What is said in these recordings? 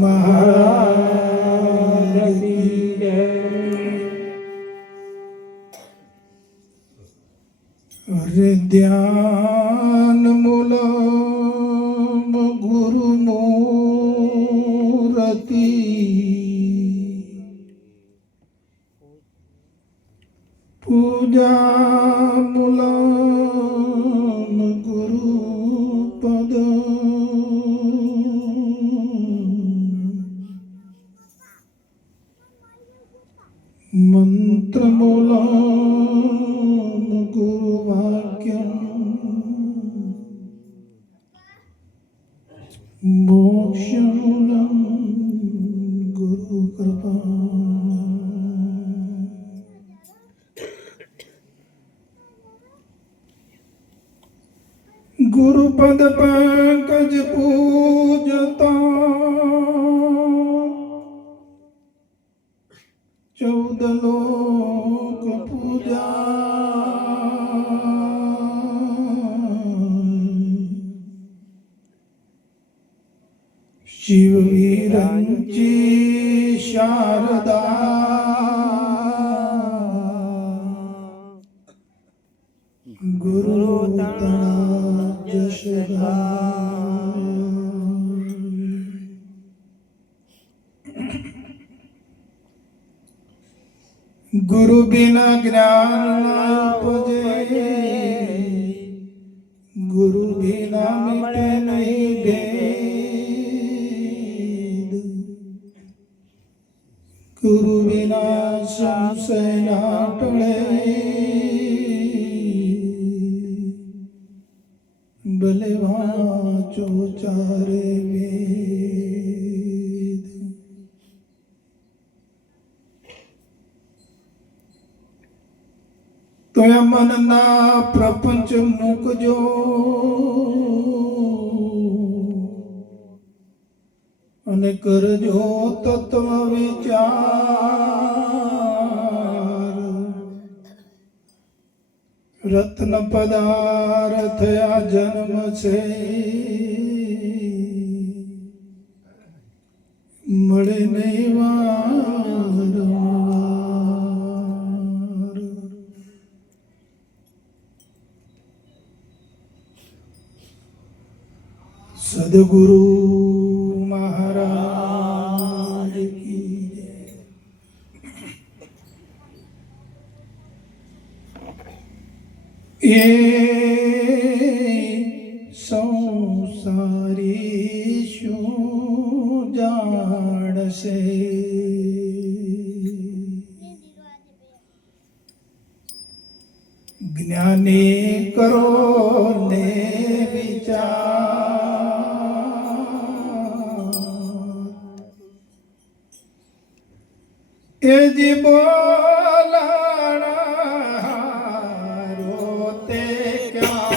महाराज की जय। अरे ध्यान मूलम गुरु मूर्ति पूजा मूलम गुरु पद मंत्र मूलम गुरु वाक्यम मोक्ष मूलम गुरु कृपा। गुरु पद पंकज पूजता चौदह लोक पूजा शिव वीरंची शारदा गुरु जशदा। गुरु बिना ज्ञान न उपजे गुरु बिना मिटे नहीं भेद गुरु बिना संशय न टले भले वाचो चारे वेद। तो मन ना प्रपंच मुकजो अने करजो तत्व विचार रत्न पदार्थ आ जन्म से મળે નહીં વારંવાર। સદગુરુ મહારાજ की जय। ये संसारी शू જાણશે જ્ઞાની કરો ને વિચાર એ જે બોલાણા રોતે ક્યાં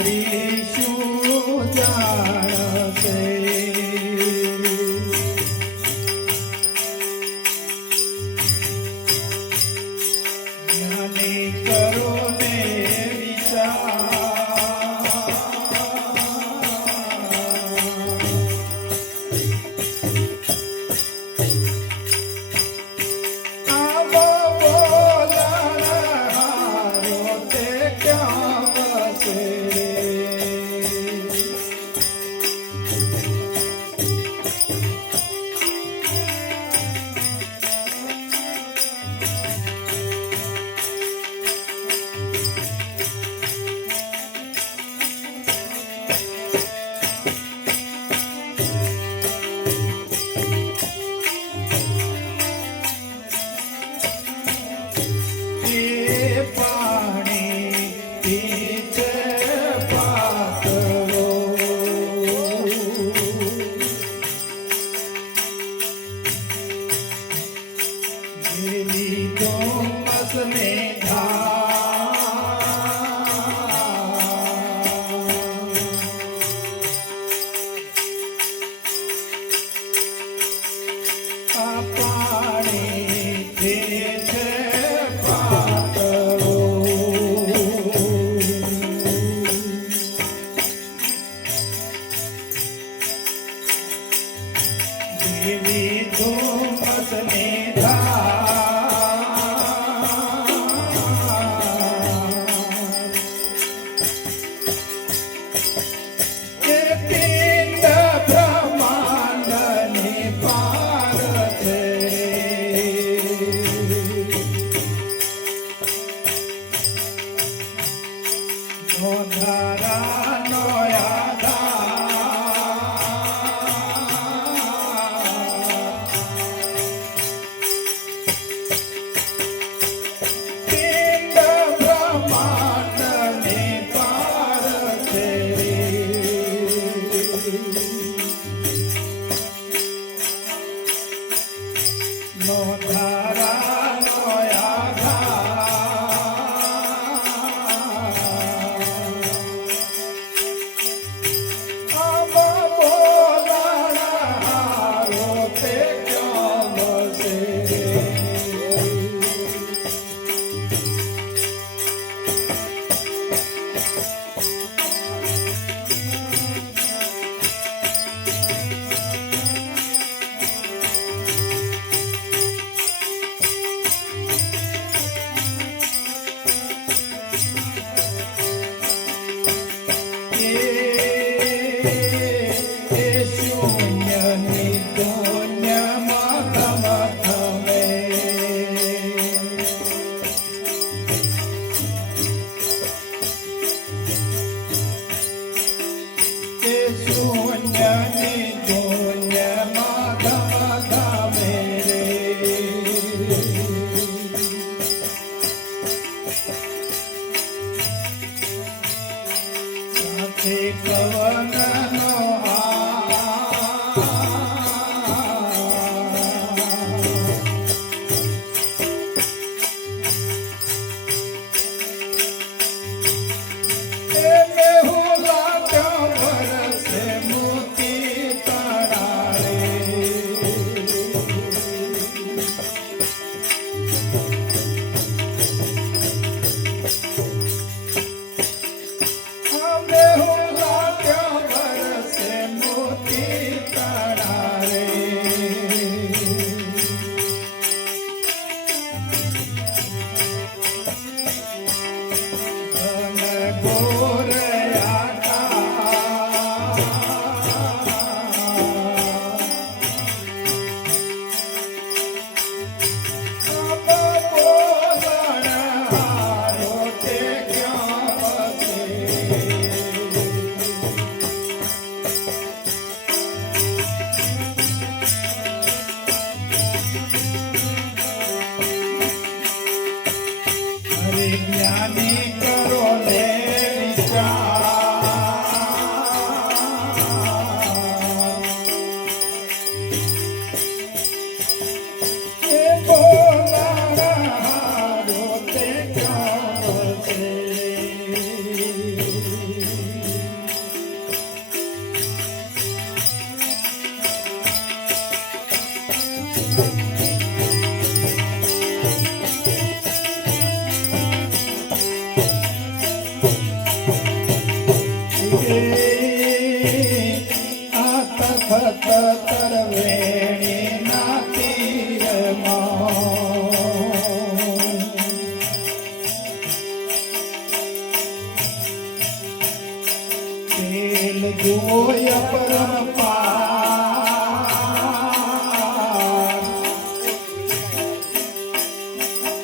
Krishna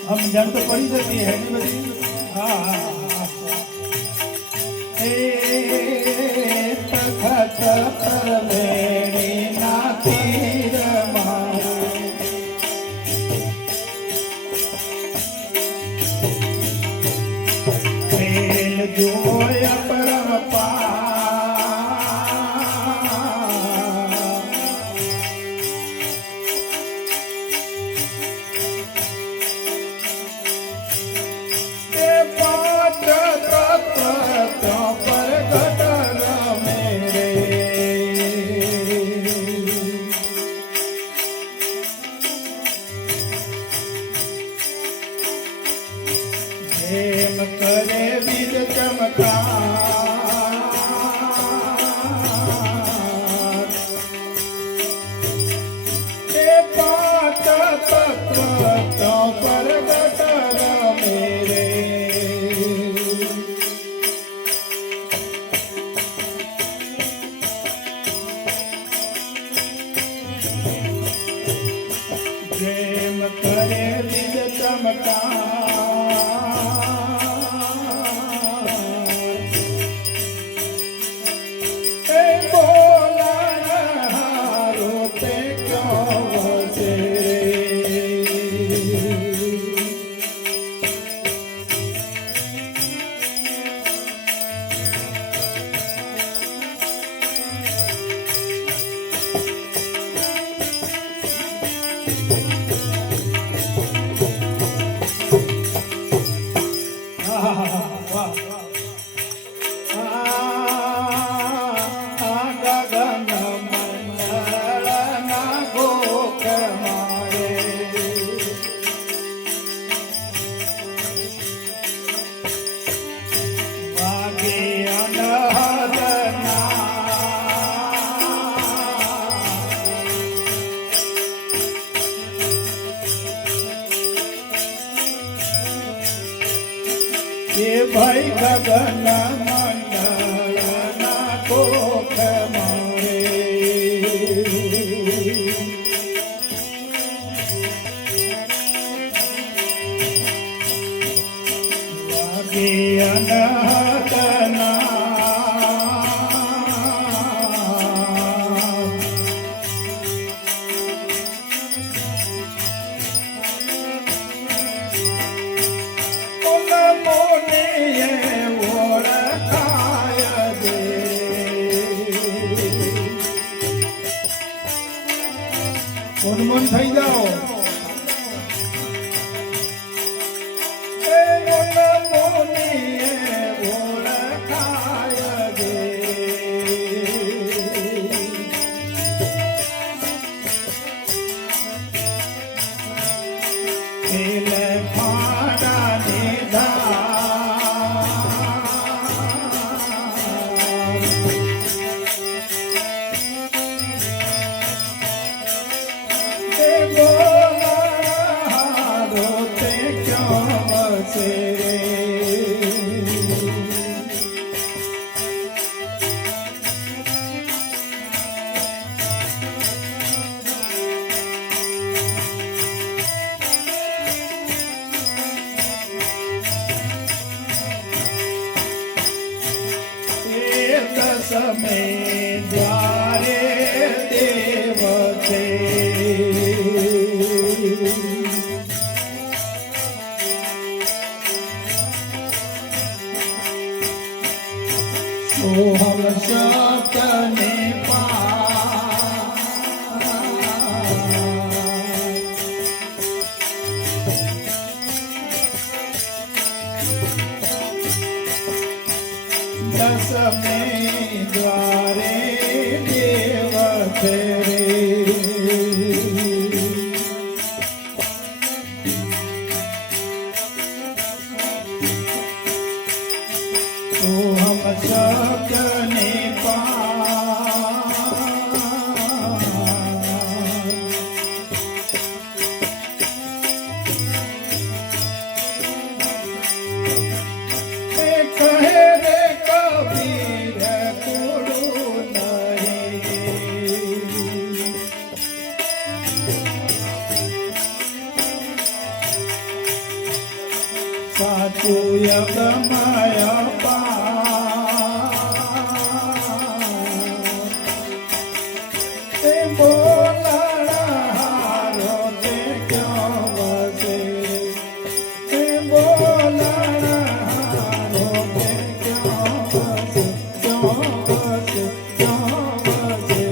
हम जान तो पड़ी जाती है नहीं बड़ी हाँ तखत परमेणी नातीर मेल जोय परम પ્રેમ કરે વીજ ચમકાર એ પાંચ તત્વ તો પ્રગટ રમે રે પ્રેમ કરે વીજ ચમકાર એ બોલાણ હારો તે ક્યો વસે એ ભાઈ ગગન મંડળના કોખ મારે વાગે અનહદના મન થઈ જાઓ એ મોની ઓળખાય દે ખેલે ફાડાને ધા દસમે દ્વારે દેવ છે સોહમ સતને દસમે દ્વારે દેવ છે તો હમ સબને સાચું યગમય તે બોલણ હારો તે ક્યો વસે તે બોલણ હારો તે ક્યો વસે ક્યો વસે ક્યો વસે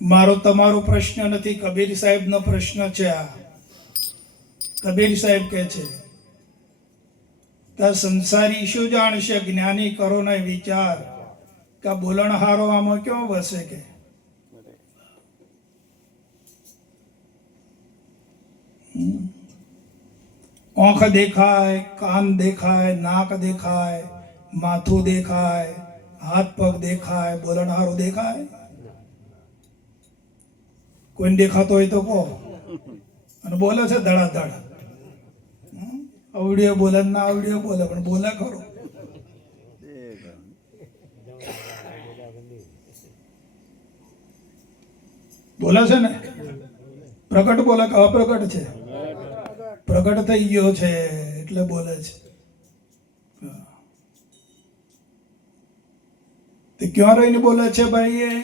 મારો તમારો પ્રશ્ન નથી, કબીર સાહેબનો પ્રશ્ન છે. આ કબીર સાહેબ કહે છે તો સંસારી શું જાણશે? જ્ઞાની કરો ને વિચાર કે બોલણહારો આમાં ક્યાં વસે કે આંખ દેખાય, કાન દેખાય, નાક દેખાય, માથું દેખાય, હાથ પગ દેખાય, બોલણહારો દેખાય? કોઈને દેખાતો હોય તો કહો. અને બોલે છે ધડાધડ. આવડ્યો બોલે ના આવડ્યો બોલે, પણ બોલે ખરો. બોલે છે ને? પ્રગટ બોલે કે અપ્રગટ છે? પ્રગટ થઈ ગયો છે એટલે બોલે છે. તે ક્યાં રહીને બોલે છે ભાઈ?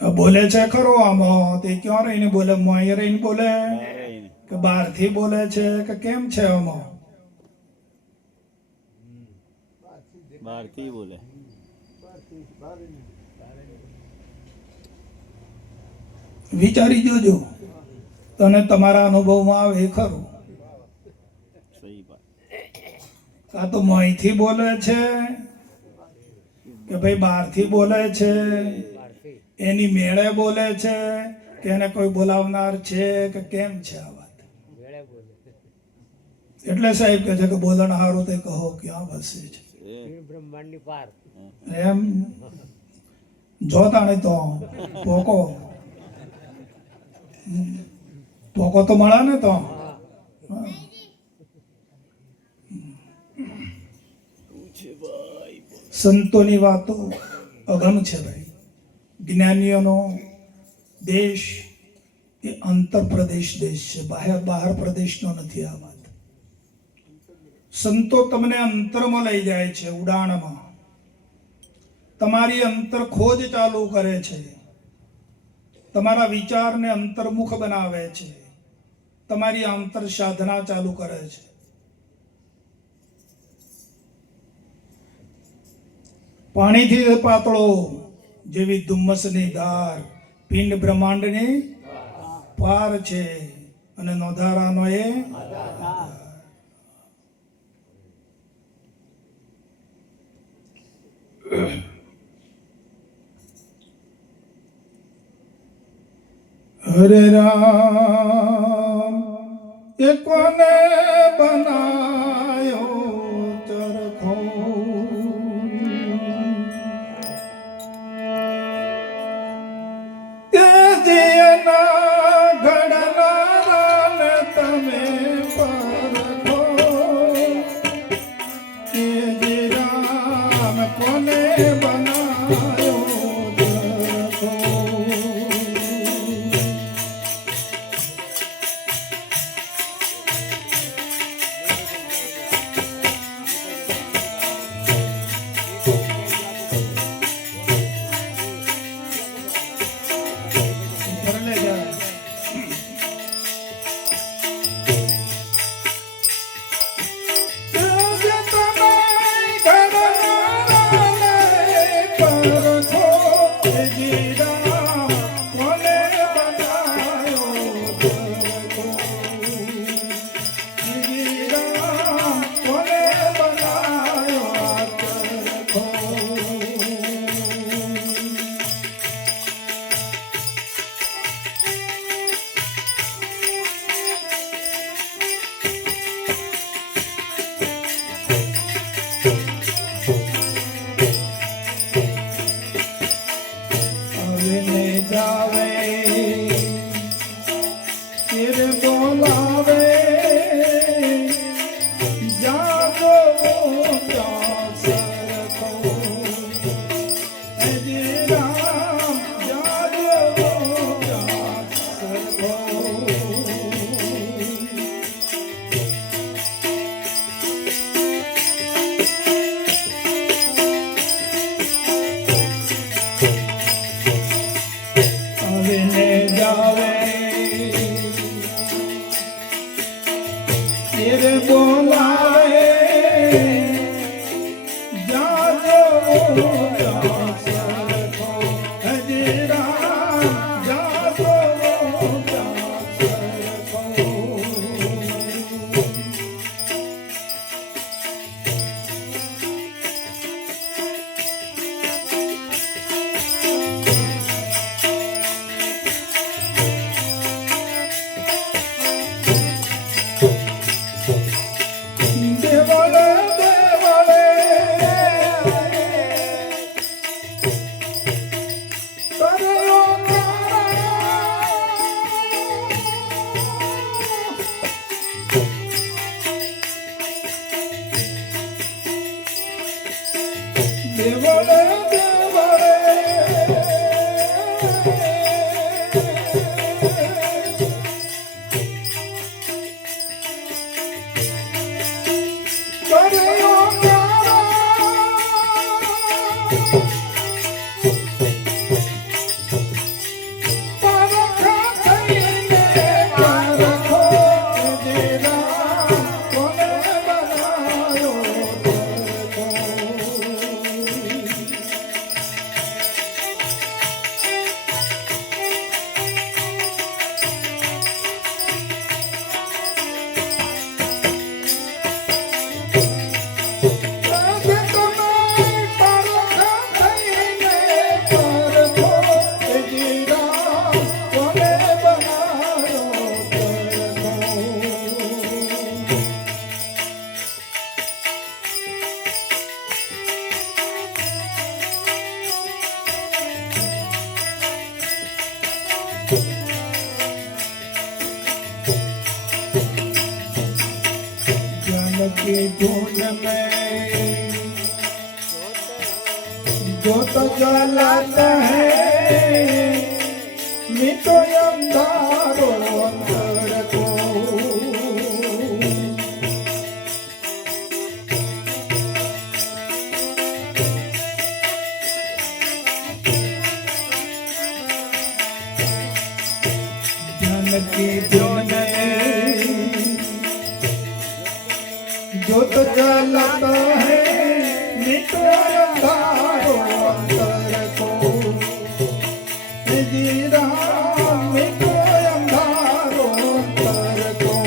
બોલે છે ખરો આમાં? તે ક્યાં રહીને બોલે? મોય રહીને બોલે કે બહારથી બોલે છે કે કેમ છે? આમાં બહારથી બોલે. વિચારી જોજો, તને તમારા અનુભવમાં આવે ખરું. આ તો મોયથી બોલે છે કે ભાઈ બહારથી બોલે છે? એની મેળે બોલે છે કે એને કોઈ બોલાવનાર છે કે કેમ છે આ વાત? એટલે સાહેબ કહે છે કે બોલણહારો તે કહો ક્યાં વસે છે? બ્રહ્માંડની પાર એમ જોતા નહીં તો પોકો પોકો તો મળે ને તો. સંતોની વાતો અગમ છે ભાઈ. જ્ઞાનીઓનો દેશ એ અંતર પ્રદેશ દેશ છે, બહાર પ્રદેશનો નથી આ વાત. સંતો તમને અંતરમાં લઈ જાય છે, ઉડાણમાં. તમારી અંતર ખોજ ચાલુ કરે છે, તમારા વિચારને અંતર્મુખ બનાવે છે, તમારી અંતર સાધના ચાલુ કરે છે. પાણીથી પાતળો જેવી ધુમ્મસની ધાર પિંડ બ્રહ્માંડની પાર છે, અને નોધારાનો એ હરે રામ એ કોને બનાયો ચરખો? એ જીના ઘડનારાને તમે પરખો. એ જી રામ કોને બનાયો ચરખો? જાજો દેવળે દેવળે કર્યો की धुन में ज्योत जलाता है मिटो अंधारो अंतर को ज्ञान की धुन में ज्योत जलाता है मिटो अंधारो अंतर को जीरा मिटो अंधारो अंतर को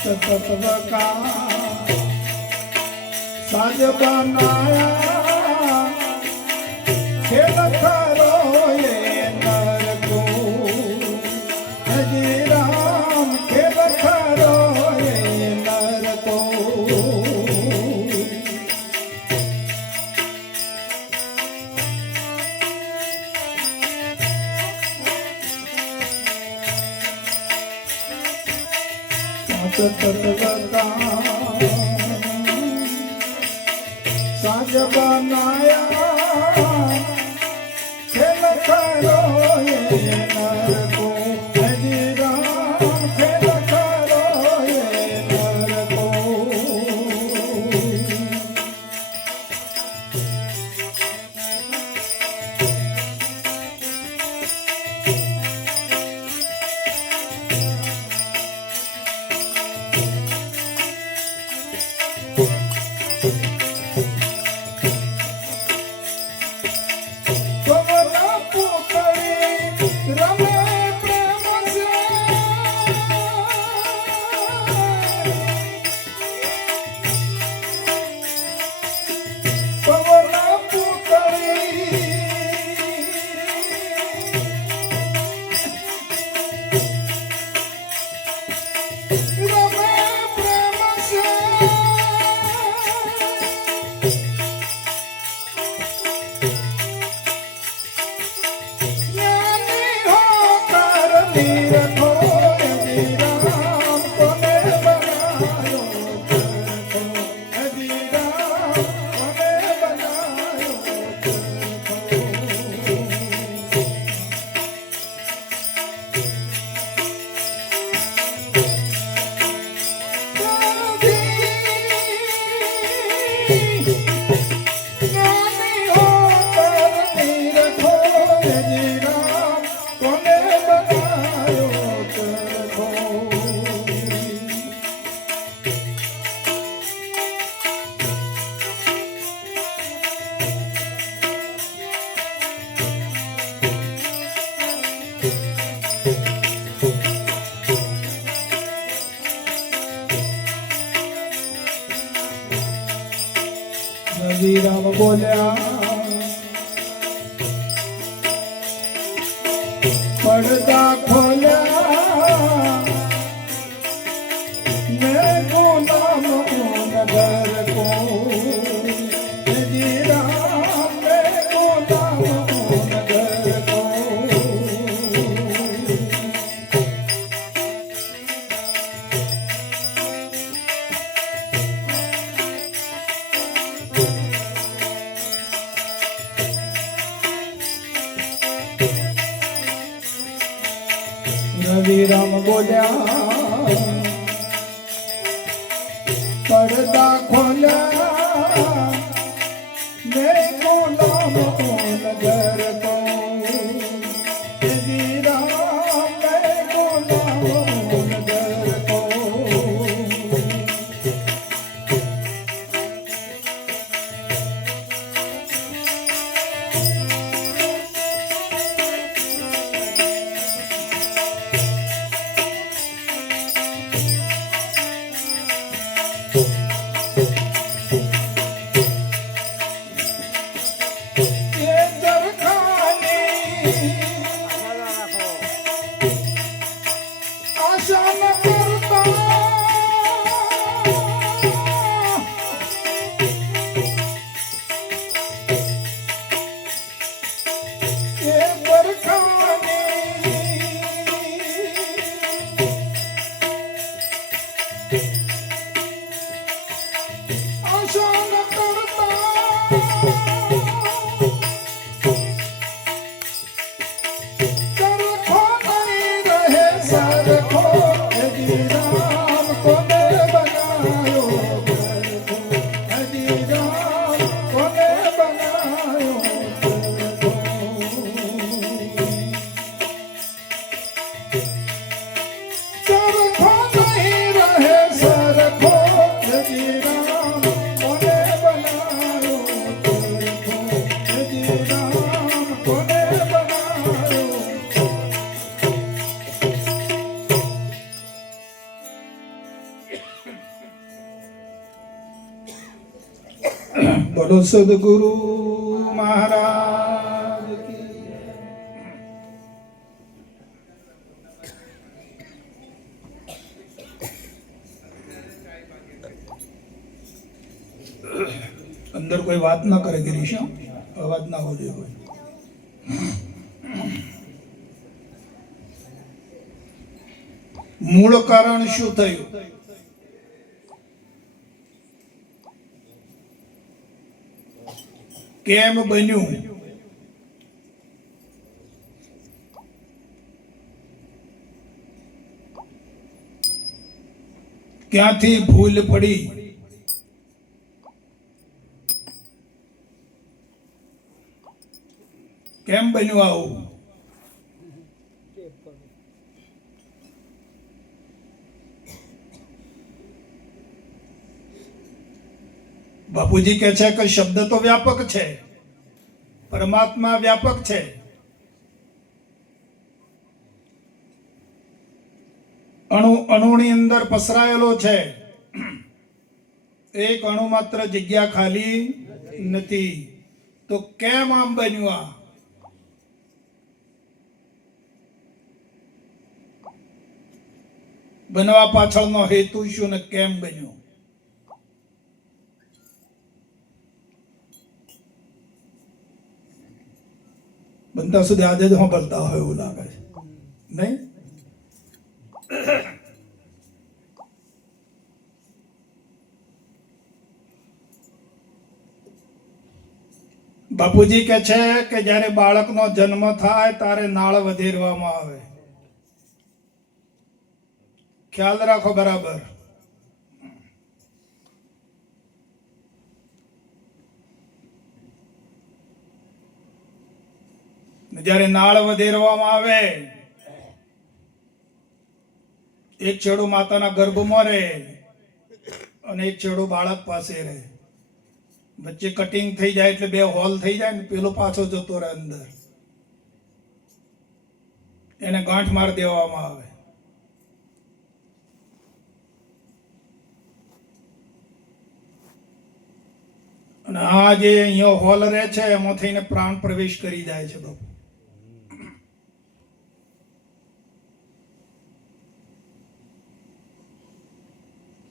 तत्व का साज बनाया खेल करो ये नर को जी राम खेल करो ये नर को तत्व का साज बनाया खेल करो ये नर को जी राम खेल करो ये नर को પડદા ખોલ્યા મેં ગુલામ નગર કો જીરા મેં ગુલામ નગર કો રવિરામ બોલ્યા પડદા ખોલ્યા મેં ગુલામ નગર કો જીરા મેં ગુલામ નગર કો બોલો સદગુરુ મહારાજ કી અંદર કોઈ વાત ના કરે ગિરીશ, અવાજ ના હોવો જોઈએ કોઈ. મૂળ કારણ શું થયું? કેમ બન્યું? ક્યાંથી ભૂલ પડી? કેમ બન્યું આવું? બાપુજી કહે છે કે શબ્દ તો વ્યાપક છે, પરમાત્મા વ્યાપક છે, અણુની અંદર પસરાયેલો છે, એક અણુ માત્ર જગ્યા ખાલી નથી. તો કેમ આમ બન્યું? આ બનવા પાછળનો હેતુ શું ને કેમ બન્યું? બનતા સુધી આજે જ સાંભળતા હોય એવું લાગે છે, નહીં? બાપુજી કે છે કે જ્યારે બાળકનો જન્મ થાય ત્યારે નાળ વધેરવામાં આવે. ખ્યાલ રાખો બરાબર. જ્યારે નાળ વધેરવામાં આવે, એક છેડો માતાના ગર્ભમાં રહે અને એક છેડો બાળક પાસે રહે. વચ્ચે કટિંગ થઈ જાય એટલે બે હોલ થઈ જાય ને પેલો પાછો જતો રહે અંદર, એને ગાંઠ માર દેવામાં આવે. અને આ જે અહીંયા હોલ રહે છે એમાં થઈને પ્રાણ પ્રવેશ કરી જાય છે. બાપુ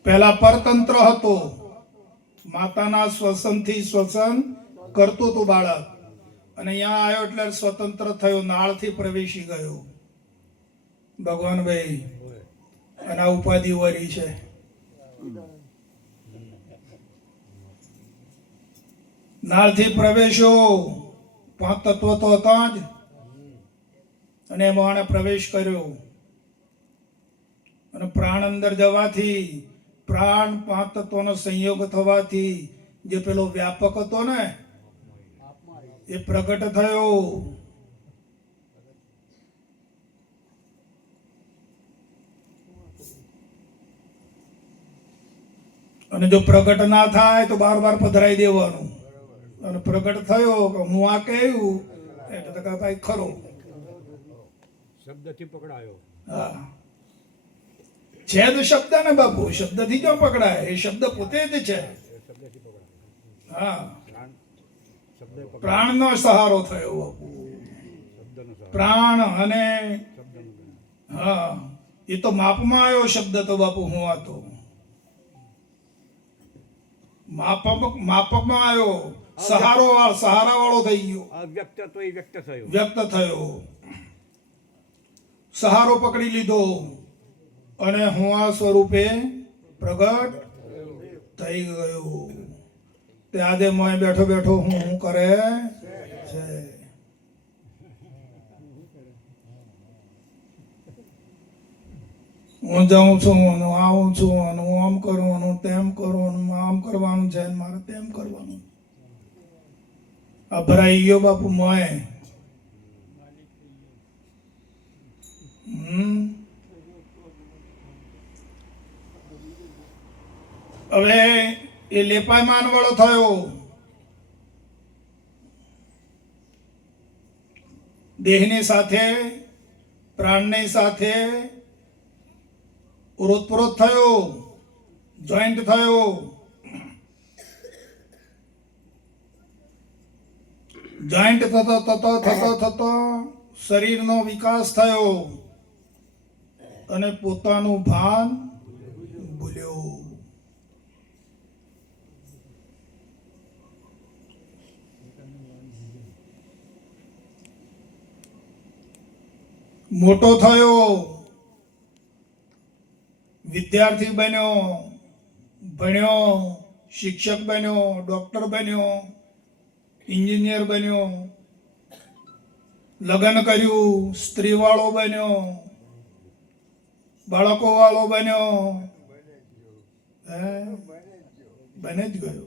પહેલા પરતંત્ર હતો, માતાના શ્વસનથી શ્વસન કરતું હતું બાળક, અને અહીંયા આવ્યો એટલે સ્વતંત્ર થયો, નાળથી પ્રવેશી ગયો. ભગવાન ભાઈ અને આ ઉપાધિ વરી છે. નાળથી પ્રવેશ્યો, 5 તત્વો તો હતા જ, અને એમાં આણે પ્રવેશ કર્યો. અને પ્રાણ અંદર જવાથી, પ્રાણ 5 તત્વોનો સંયોગ થવાથી જે પેલો વ્યાપક હતો ને એ પ્રગટ થયો. અને જો પ્રગટ ના થાય તો બાર પધરાઈ દેવાનું. અને પ્રગટ થયો કે હું આ કહ્યું એટલે તો ભાઈ ખરો શબ્દથી પકડાયો. હા, છે તો શબ્દ ને બાપુ, શબ્દથી ક્યાં પકડાય? એ શબ્દ પોતે જ છે. શબ્દથી પકડાયો. હા, શબ્દ પ્રાણનો સહારો થયો બાપુ. શબ્દનો સહારો. પ્રાણ અને શબ્દનો. હા, એ તો માપમાં આવ્યો શબ્દ તો બાપુ. હું આ તો માપકમાં આવ્યો, સહારા વાળો થઈ ગયો. અવ્યક્ત તો એ વ્યક્ત થયો. વ્યક્ત થયો, સહારો પકડી લીધો, અને હું આ સ્વરૂપે પ્રગટ થઈ ગયો. તે આજે મોય બેઠો બેઠો હું કરે છે. હું જાઉં છું અને આવું છું અને હું આમ કરવાનું, તેમ કરવાનું, આમ કરવાનું છે ને મારે તેમ કરવાનું. આ ભરાઈ ગયો બાપુ મોય. હવે એ લેપાયમાન વાળો થયો. દેહની સાથે, પ્રાણની સાથે ઓતપ્રોત થયો, જોઈન્ટ થયો. જોઈન્ટ થતો શરીરનો વિકાસ થયો, અને પોતાનું ભાન ભૂલ્યો. મોટો થયો, વિદ્યાર્થી બન્યો, ભણ્યો, શિક્ષક બન્યો, ડોક્ટર બન્યો, એન્જિનિયર બન્યો, લગ્ન કર્યું, સ્ત્રી વાળો બન્યો, બાળકો વાળો બન્યો. બને જ ગયો.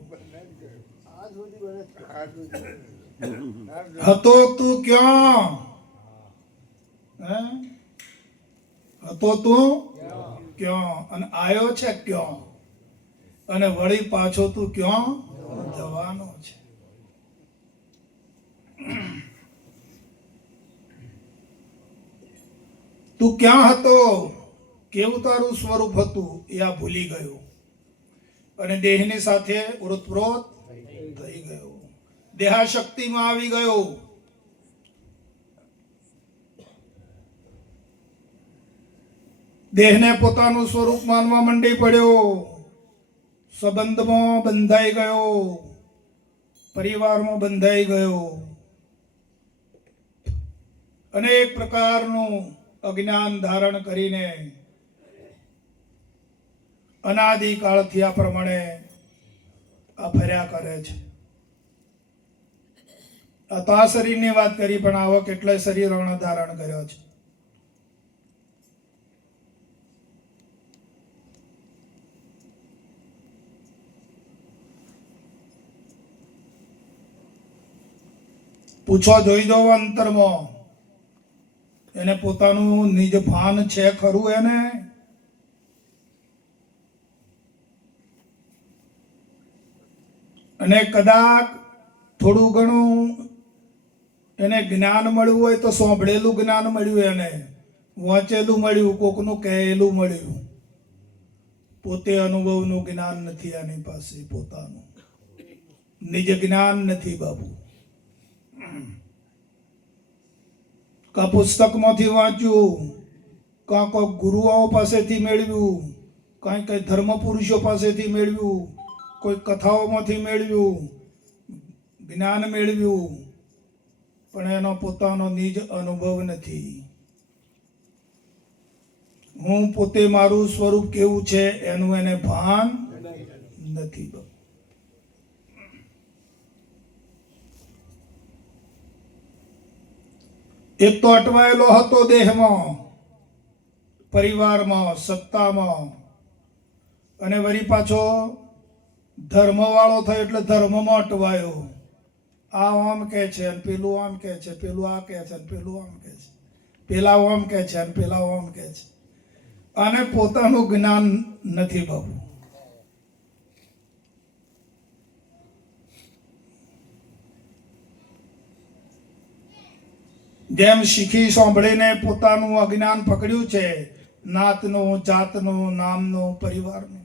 હતો તું ક્યાં? હતો તું ક્યાં? અને આયો છે ક્યાં? અને વળી પાછો તું ક્યાં જવાનો છે? તું ક્યાં હતો? કેવું તારું સ્વરૂપ હતું એ આ ભૂલી ગયો, અને દેહની સાથે ઓતપ્રોત થઈ ગયો, દેહાશક્તિમાં આવી ગયો. દેહને પોતાનું સ્વરૂપ માનવા મંડી પડ્યો, સંબંધમાં બંધાઈ ગયો, પરિવારમાં બંધાઈ ગયો, અનેક પ્રકારનું અજ્ઞાન ધારણ કરીને અનાદિકાળથી આ પ્રમાણે આ ફર્યા કરે છે. આ તો આ શરીરની વાત કરી, પણ આવો કેટલાય શરીરોને ધારણ કર્યો છે. પૂછો, જોઈ દો અંતરમાં, એને પોતાનું નિજ ભાન છે ખરું? એને અને કદાચ થોડું ઘણું એને જ્ઞાન મળ્યું હોય તો સાંભળેલું જ્ઞાન મળ્યું, એને વાંચેલું મળ્યું, કોકનું કહેલું મળ્યું. પોતે અનુભવનું જ્ઞાન નથી આની પાસે, પોતાનું નિજ જ્ઞાન નથી બાબુ. કા પુસ્તકમાંથી વાંચ્યું, કા કોઈ ગુરુઓ પાસેથી મેળવ્યું, કાંઈ કંઈ ધર્મ પુરુષો પાસેથી મેળવ્યું, કોઈ કથાઓમાંથી મેળવ્યું, જ્ઞાન મેળવ્યું, પણ એનો પોતાનો નિજ અનુભવ નથી. હું પોતે મારું સ્વરૂપ કેવું છે એનું એને ભાન નથી. એક તો અટવાયેલો હતો દેહમાં, પરિવારમાં, સત્તામાં, અને વળી પાછો ધર્મવાળો થયો એટલે ધર્મમાં અટવાયો. આ આમ કહે છે અને પેલું આમ કહે છે, પેલું આ કહે છે અને પેલું આમ કહે છે, પેલા આમ કહે છે અને પેલા આમ કહે છે, અને પોતાનું જ્ઞાન નથી બાબુ. જેમ શીખી સાંભળીને પોતાનું અજ્ઞાન પકડ્યું છે, નાતનું, જાતનું, નામનું, પરિવારનું,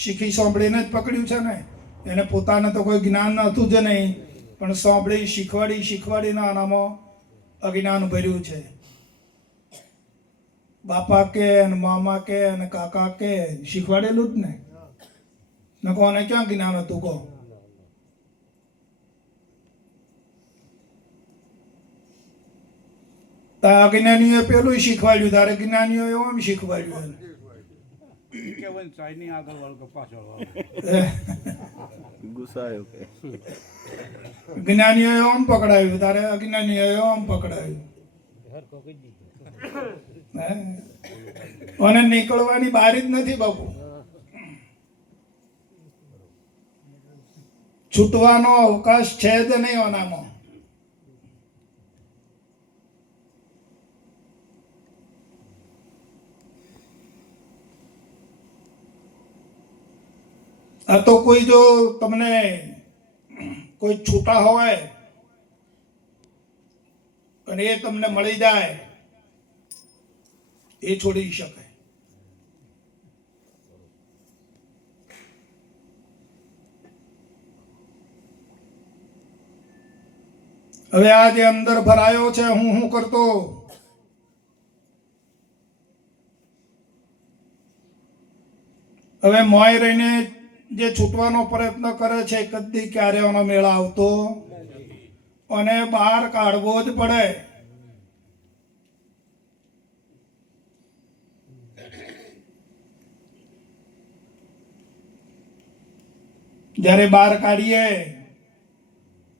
શીખી સાંભળીને જ પકડ્યું છે ને. એને પોતાને તો કોઈ જ્ઞાન નહોતું જ નહીં, પણ સાંભળી શીખવાડીને આનામાં અજ્ઞાન ભર્યું છે. બાપા કે અને મામા કે અને કાકા કે શીખવાડેલું જ ને કોને ક્યાં જ્ઞાન હતું કહો? અજ્ઞાનીઓએ પેલું શીખવાડ્યું, તારે જ્ઞાનીઓએ એમ શીખવાડ્યું. કેવલ ચાઈની આગળ વાળું કે પાછળ વાળું. ગુસ્સાયો કે જ્ઞાનીઓએ આમ પકડાયું, તારે અજ્ઞાનીઓએ આમ પકડાયું. અને નીકળવાની બારી જ નથી બાપુ. છૂટવાનો અવકાશ છે જ નહીં આનામાં. આ તો કોઈ જો તમને કોઈ છૂટા હોય અને એ તમને મળી જાય એ છોડી શકે. હવે આ જે અંદર ભરાયો છે હું કરતો, હવે મોય રહીને જે છૂટવાનો પ્રયત્ન કરે છે કદી ક્યારે એનો મેળા આવતો અને બહાર કાઢવો જ પડે. જ્યારે બહાર કાઢીએ,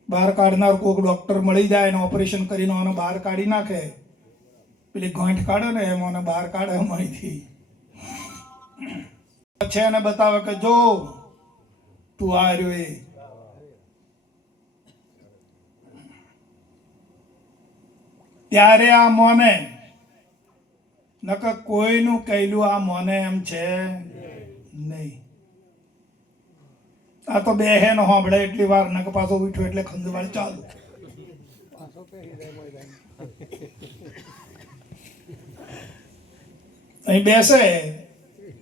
બહાર કાઢનાર કોઈક ડોક્ટર મળી જાય ને ઓપરેશન કરીને એને બહાર કાઢી નાખે, પેલી ગાંઠ કાઢે ને એમ એને બહાર કાઢે અહીંથી છે એને બતાવે કે જો તું આ રહ્યો એ. ત્યારે આ મોને નકર કોઈનું કહેલું આ મોને એમ છે નહીં. આ તો બેહે ન સાંભળે એટલી વાર, નકર પાછો ઉઠ્યો એટલે ખંજવાળ ચાલુ. અહીં બેસે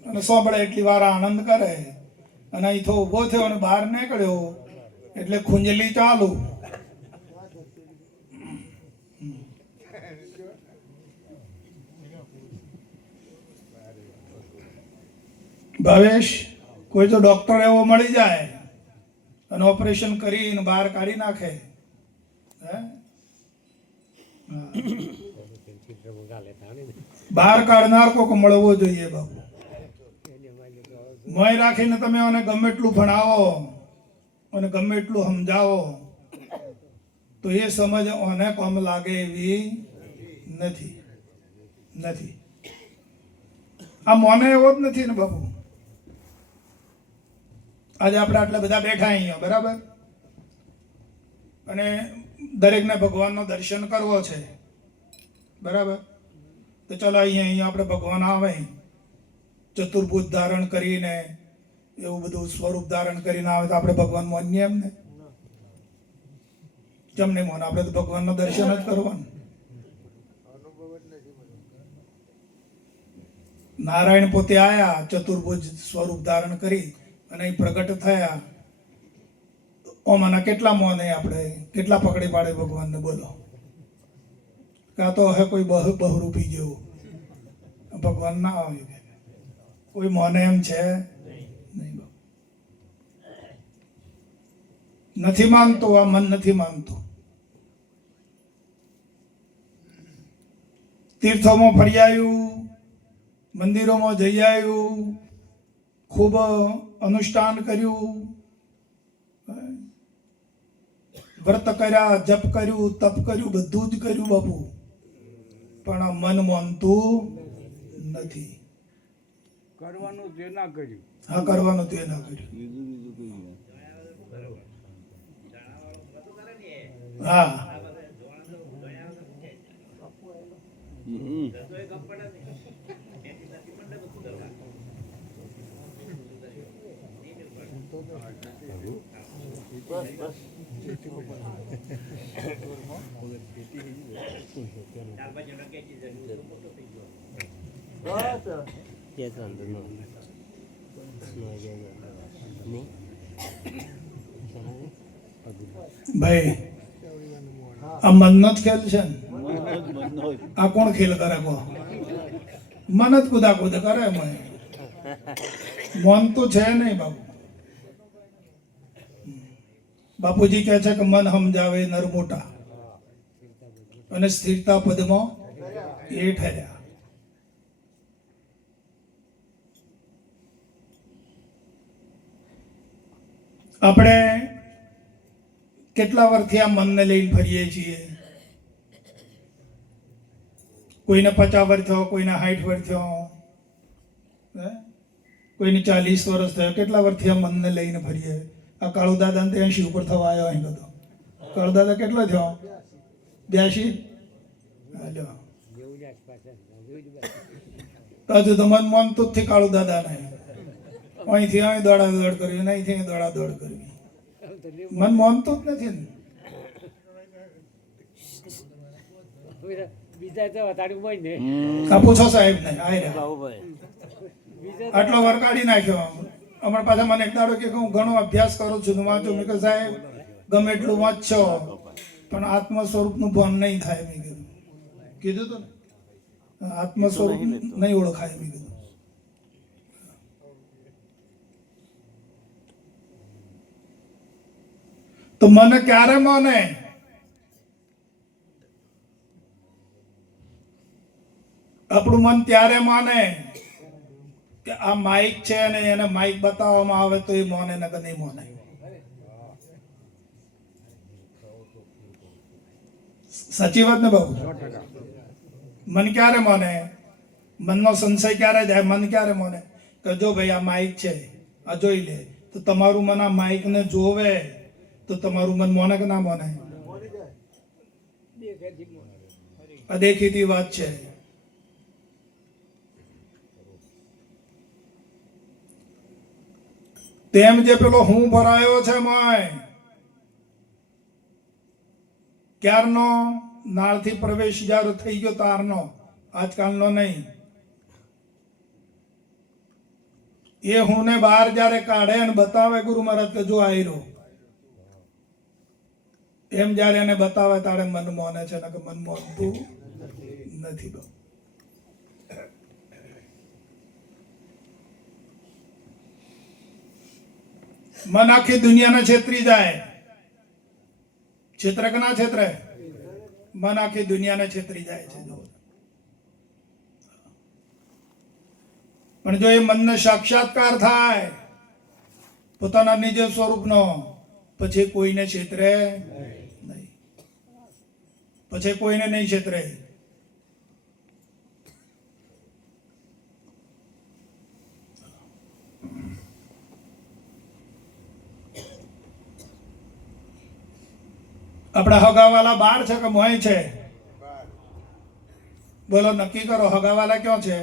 અને સાંભળે એટલી વાર આનંદ કરે, અને અહીં તો ઊભો થયો અને બહાર નીકળ્યો એટલે ખુંજલી ચાલુ. ભાવેશ, કોઈ તો ડોક્ટર એવો મળી જાય અને ઓપરેશન કરીને બહાર કાઢી નાખે, બહાર કાઢનાર કોક મળવો જોઈએ બાપુ. મોય રાખીને તમે એને ગમે એટલું ભણાવો અને ગમે એટલું સમજાવો તો એ સમજ ઓને કોમ લાગે એવી નથી. આ મોને એવો જ નથી ને બાપુ. આજે આપણે આટલા બધા બેઠા અહીંયા બરાબર, અને દરેકને ભગવાનનો દર્શન કરવો છે બરાબર, તો ચલો અહીંયા આપણે ભગવાન આવે ચતુર્ભુજ ધારણ કરીને, એવું બધું સ્વરૂપ ધારણ કરીને આવે તો આપણે ભગવાન માનીએ એમને? કેમ નહીં માને? આપણે તો ભગવાનનું દર્શન જ કરવાનું. નારાયણ પોતે આયા ચતુર્ભુજ સ્વરૂપ ધારણ કરી અને અહીં પ્રગટ થયા. ઓમાના કેટલા મોને આપણે કેટલા પકડી પાડે ભગવાનને? બોલો. કાં તો હવે કોઈ બહુરૂપી જેવું ભગવાન ના આવે. કોઈ મોને એમ છે નહીં બાપુ. નથી માનતો, આ મન નથી માનતું. તીર્થોમાં ફરી આવ્યું, મંદિરોમાં જઈ આવ્યું, ખૂબ અનુષ્ઠાન કર્યું, વ્રત કર્યા, જપ કર્યું, તપ કર્યું, બધું જ કર્યું બાપુ, પણ આ મન માનતું નથી. કરવાનું જે ના કર્યું. હા, કરવાનું તે ના કર્યું. હા, ભાઈ આ મનનો જ ખેલ છે ને. આ કોણ ખેલ કરે કહો? મન જ કુદા કુદ કરે. મન તો છે નહીં બાપુ. બાપુજી કહે છે કે મન સમજાવે નર મોટા અને સ્થિરતા પદમાં એ ઠર્યા. આપણે કેટલા વર્ષથી આ મનને લઈને ફરીએ છીએ. કોઈને 50 વર્ષ થયો, કોઈને 60 વર્ષ થયો, કોઈને 40 વર્ષ થયો. કેટલા વર્ષથી આ મનને લઈને ફરીએ. આ કાળુ દાદા 80 ઉપર થવા આવ્યો અહીં બધો. કાળુ દાદા કેટલો થયો? 82. હજુ તો મન માનતું જ થી કાળુ દાદા ને. અહીંથી અહીં દોડા દોડ કરવી, અહીંથી અહીં દોડા દોડ કરવી. મન માનતું જ નથી ને. આ પૂછો સાહેબ ને. આટલો વાર કાઢી નાખ્યો. હમણાં પાછા મને એક દાડો કે હું ઘણો અભ્યાસ કરું છું, વાંચું. મેં કહ્યું સાહેબ ગમે એટલું વાંચશો પણ આત્મ સ્વરૂપનું ભાન નહીં થાય. મેં કીધું તો આત્મ સ્વરૂપ નહીં ઓળખાય. મેં કીધું તો મને ક્યારે માને? આપણું મન ત્યારે માને કે આ માઇક છે અને એને માઇક બતાવવામાં આવે તો એ માને, નકર નહીં માને. સાચી વાત ને બાબુ? મન ક્યારે માને? મનનો સંશય ક્યારે જાય? મન ક્યારે માને કે જો ભાઈ આ માઇક છે, આ જોઈ લે. તો તમારું મન આ માઇક ને જોવે તો તમારું મન માને કે ના માને? અદેખીતી વાત છે. તેમ જે પેલો હું ભરાયો છે મોય ક્યારનો, નાળથી પ્રવેશ જ્યારે થઈ ગયો તારનો, આજકાલનો નહીં. એ હું ને બહાર જ્યારે કાઢે અને બતાવે ગુરુ મહારાજ કે જો આયરો, એમ જ્યારે એને બતાવે તારે મન મોને છે, કે મન મોનતું નથી. મન આખી દુનિયાને છેતરી જાય. છેતરે કે ના છેતરે? મન આખી દુનિયાને છેતરી જાય છે. પણ જો એ મનને સાક્ષાત્કાર થાય પોતાના નિજ સ્વરૂપનો, પછી કોઈને છેતરે નહીં. પછી કોઈને નહીં છેતરે. આપણા હગાવાલા બાર છે કે મોય છે? બોલો, નક્કી કરો. હગાવાલા ક્યાં છે?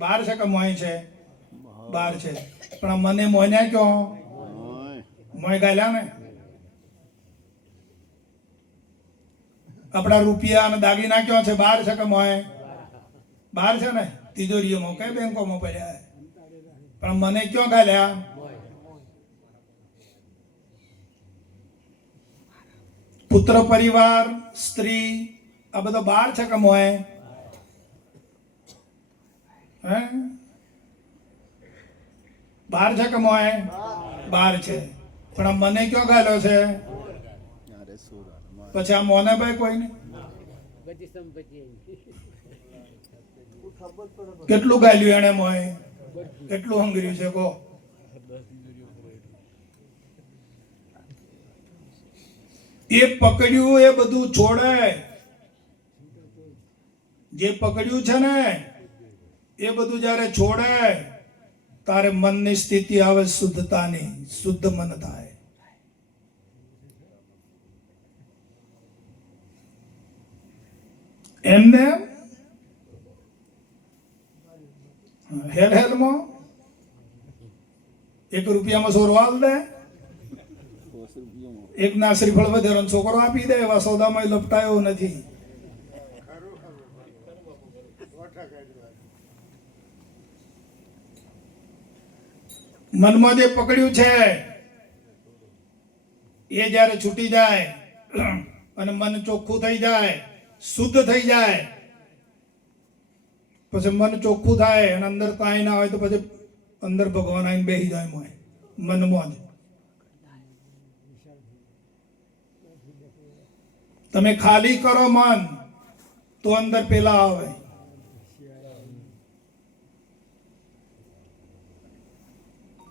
બાર છે કે મોય છે? બાર છે. પણ મને મોય ક્યાં? મોય ગાયલા ને. આપણા રૂપિયા અને દાગીના ક્યાં છે? બાર છે કે મોય? બાર છે ને. તિજોરીઓમાં કઈ બેંકોમાં પડ્યા. પણ મને ક્યાં ગાયલા? પુત્ર પરિવાર, સ્ત્રી, આ બધો બાર છે કે મોય? બહાર છે કે મોય બહાર છે, પણ આ મને કયો ગાલ્યો છે? પછી આ મોને ભાઈ કોઈ નહીં. કેટલું ગાલ્યું એને મોય? કેટલું હંગર્યું છે કહો? એ પકડ્યું એ બધું છોડે. જે પકડ્યું છે ને એ બધું જ્યારે છોડે તારે મનની સ્થિતિ આવે શુદ્ધતાની, શુદ્ધ મન થાય. એમને હેલમાં 1 રૂપિયામાં સોરો આલ દે, એક ના શ્રીફળ વધેરો છોકરો આપી દે, એવા સોદામાં લપટાયો નથી. મનમાં જે પકડ્યું છે એ જ્યારે છૂટી જાય અને મન ચોખ્ખું થઈ જાય, શુદ્ધ થઈ જાય, પછી મન ચોખ્ખું થાય અને અંદર કાંઈ ના હોય તો પછી અંદર ભગવાન આવીને બેસી જાય મોય મનમાં જ. તમે ખાલી કરો મન તો અંદર પેલા આવે.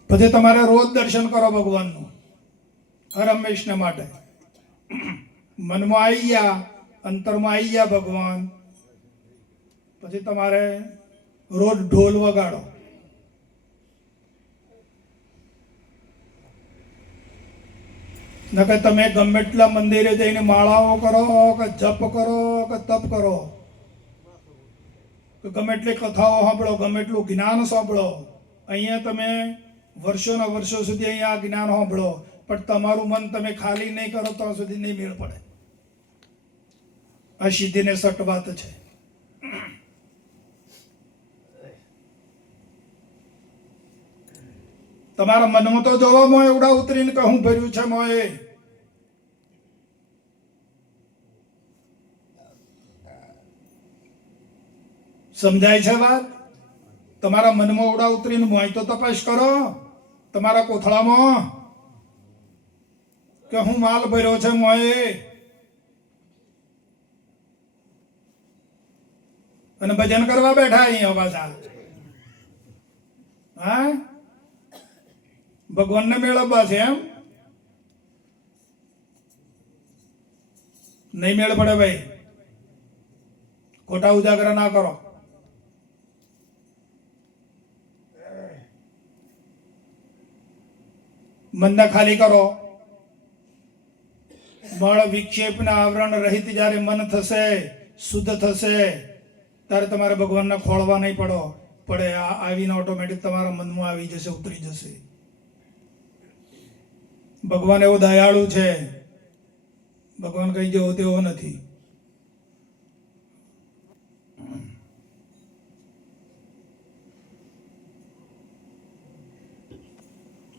પછી તમારે રોજ દર્શન કરો ભગવાનનું હર હંમેશને માટે. મનમાં આવી ગયા, અંતરમાં આવી ગયા ભગવાન, પછી તમારે રોજ ઢોલ વગાડો. નકર તમે ગમે એટલા મંદિરે જઈને માળાઓ કરો કે જપ કરો કે તપ કરો કે ગમે એટલી કથાઓ સાંભળો, ગમે એટલું જ્ઞાન સાંભળો, અહીંયા તમે વર્ષોના વર્ષો સુધી અહીંયા જ્ઞાન સાંભળો, પણ તમારું મન તમે ખાલી નહીં કરો ત્યાં સુધી નહીં મેળ પડે. આ સીધીને સટ વાત છે. તમારા મનમાં તો જોવા મોય ઉડા ઉતરીને કે હું ભર્યું છે મોય. સમજાય છે વાત? તમારા મનમાં ઉડા ઉતરીને મોય તો તપાસ કરો તમારા કોથળામાં કે હું માલ ભર્યો છે મોય. અને ભજન કરવા બેઠા અહીંયા પાછા. હા, ભગવાનને મેળવવા છે એમ? નહીં મેળ પડે ભાઈ, ખોટા ઉજાગરા ના કરો. મનને ખાલી કરો. બળ વિક્ષેપના આવરણ રહિત જ્યારે મન થશે, શુદ્ધ થશે, ત્યારે તમારે ભગવાનને ખોળવા નહીં પડે. આવીને ઓટોમેટિક તમારા મનમાં આવી જશે, ઉતરી જશે. ભગવાન એવો દયાળુ છે, ભગવાન કઈ જેવો તેવો નથી.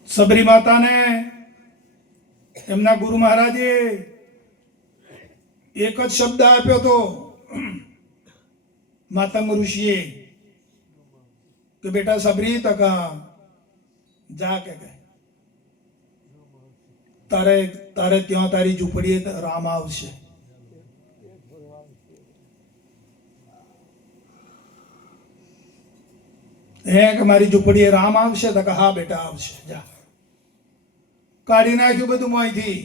સબરી માતાને એમના ગુરુ મહારાજે એક જ શબ્દ આપ્યો હતો માતંગ ઋષિએ કે બેટા સબરી તકા જા કે તારે ત્યાં તારી ઝૂંપડીએ રામ આવશે. હે કે મારી ઝૂંપડીએ રામ આવશે? તો કે હા બેટા આવશે, જા. કાઢી નાખ્યું બધું મોંથી,